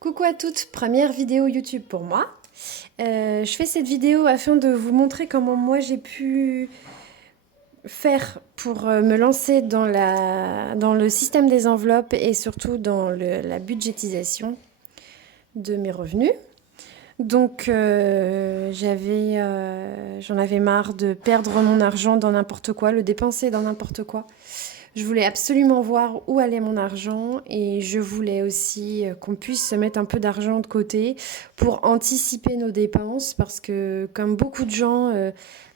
Coucou à toutes, première vidéo YouTube pour moi. Je fais cette vidéo afin de vous montrer comment moi j'ai pu faire pour me lancer dans le système des enveloppes et surtout dans la budgétisation de mes revenus. Donc j'en avais marre de perdre mon argent dans n'importe quoi, le dépenser dans n'importe quoi. Je voulais absolument voir où allait mon argent et je voulais aussi qu'on puisse se mettre un peu d'argent de côté pour anticiper nos dépenses parce que comme beaucoup de gens,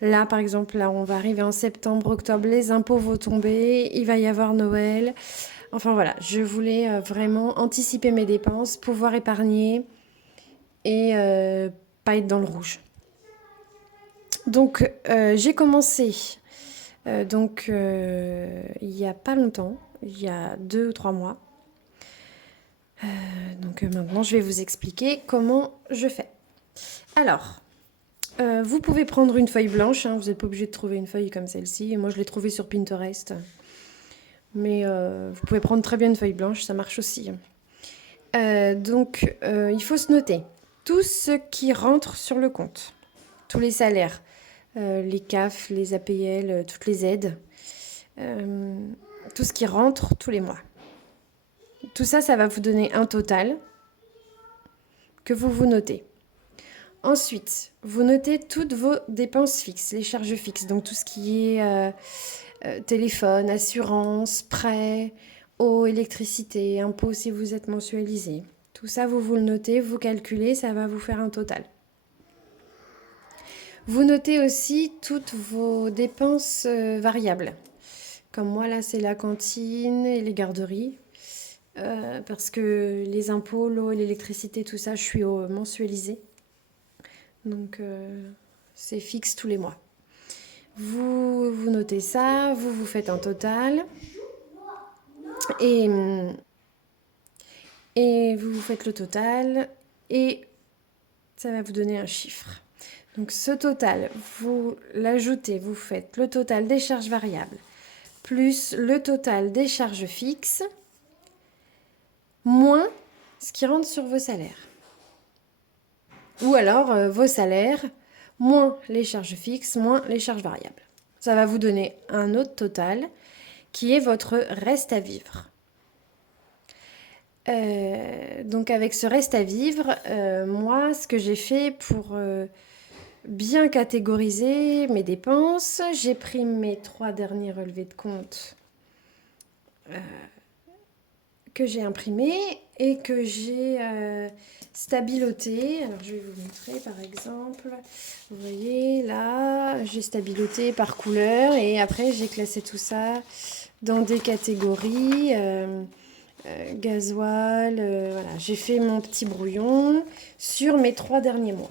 là par exemple, là on va arriver en septembre, octobre, les impôts vont tomber, il va y avoir Noël. Enfin voilà, je voulais vraiment anticiper mes dépenses, pouvoir épargner et pas être dans le rouge. Donc j'ai commencé il y a pas longtemps, il y a 2 ou 3 mois. Maintenant, je vais vous expliquer comment je fais. Alors, vous pouvez prendre une feuille blanche, hein, vous n'êtes pas obligé de trouver une feuille comme celle-ci. Moi, je l'ai trouvée sur Pinterest. Mais vous pouvez prendre très bien une feuille blanche, ça marche aussi. Il faut se noter tout ce qui rentre sur le compte, tous les salaires, les CAF, les APL, toutes les aides, tout ce qui rentre tous les mois. Tout ça, ça va vous donner un total que vous notez. Ensuite, vous notez toutes vos dépenses fixes, les charges fixes, donc tout ce qui est téléphone, assurance, prêt, eau, électricité, impôts si vous êtes mensualisé. Tout ça, vous le notez, vous calculez, ça va vous faire un total. Vous notez aussi toutes vos dépenses variables. Comme moi, là, c'est la cantine et les garderies. Parce que les impôts, l'eau et l'électricité, tout ça, je suis mensualisée. Donc, c'est fixe tous les mois. Vous notez ça, vous faites un total. Et vous faites le total. Et ça va vous donner un chiffre. Donc, ce total, vous l'ajoutez, vous faites le total des charges variables, plus le total des charges fixes, moins ce qui rentre sur vos salaires. Ou alors vos salaires, moins les charges fixes, moins les charges variables. Ça va vous donner un autre total qui est votre reste à vivre. Donc avec ce reste à vivre, moi, ce que j'ai fait pour bien catégoriser mes dépenses, j'ai pris mes 3 derniers relevés de compte que j'ai imprimés et que j'ai stabiloté. Alors je vais vous montrer par exemple. Vous voyez là, j'ai stabiloté par couleur et après j'ai classé tout ça dans des catégories. Gasoil, voilà. J'ai fait mon petit brouillon sur mes 3 derniers mois.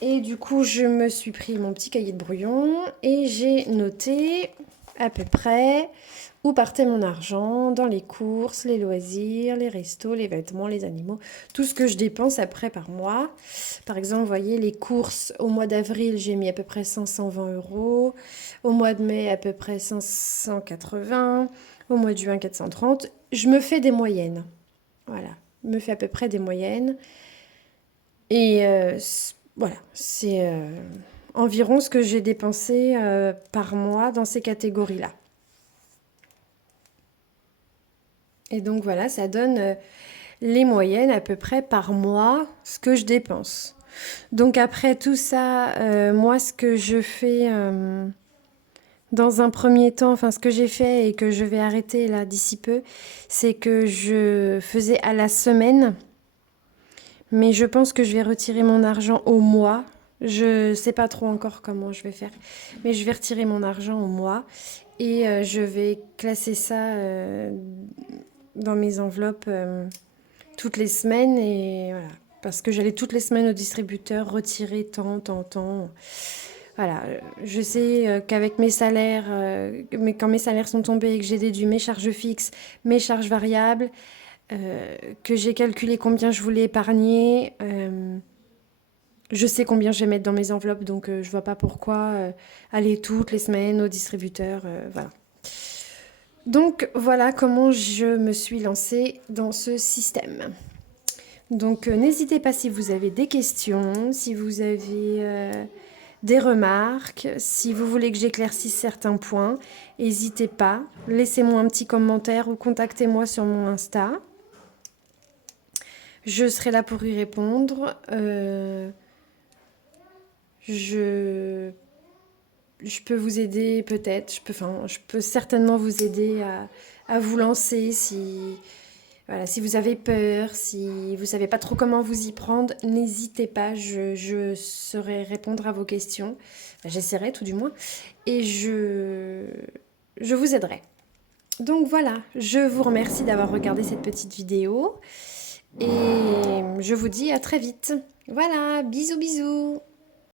Et du coup, je me suis pris mon petit cahier de brouillon et j'ai noté à peu près où partait mon argent dans les courses, les loisirs, les restos, les vêtements, les animaux, tout ce que je dépense après par mois. Par exemple, vous voyez, les courses, au mois d'avril, j'ai mis à peu près 520 euros. Au mois de mai, à peu près 580. Au mois de juin, 430. Je me fais des moyennes. Voilà, je me fais à peu près des moyennes. Et voilà, c'est environ ce que j'ai dépensé par mois dans ces catégories-là. Et donc voilà, ça donne les moyennes à peu près par mois, ce que je dépense. Donc après tout ça, moi ce que je fais dans un premier temps, enfin ce que j'ai fait et que je vais arrêter là d'ici peu, c'est que je faisais à la semaine. Mais je pense que je vais retirer mon argent au mois. Je ne sais pas trop encore comment je vais faire. Mais je vais retirer mon argent au mois. Et je vais classer ça dans mes enveloppes toutes les semaines. Et voilà. Parce que j'allais toutes les semaines au distributeur retirer tant. Voilà. Je sais qu'avec mes salaires, quand mes salaires sont tombés et que j'ai déduit mes charges fixes, mes charges variables, que j'ai calculé combien je voulais épargner. Je sais combien je vais mettre dans mes enveloppes, donc je vois pas pourquoi aller toutes les semaines au distributeur. Voilà. Donc voilà comment je me suis lancée dans ce système. Donc n'hésitez pas si vous avez des questions, si vous avez des remarques, si vous voulez que j'éclaircisse certains points, n'hésitez pas. Laissez-moi un petit commentaire ou contactez-moi sur mon Insta. Je serai là pour y répondre. Je peux vous aider peut-être. Je peux certainement vous aider à vous lancer voilà, si vous avez peur, si vous savez pas trop comment vous y prendre, n'hésitez pas, je saurai répondre à vos questions. Enfin, j'essaierai tout du moins. Et je vous aiderai. Donc voilà, je vous remercie d'avoir regardé cette petite vidéo. Et je vous dis à très vite. Voilà, bisous bisous.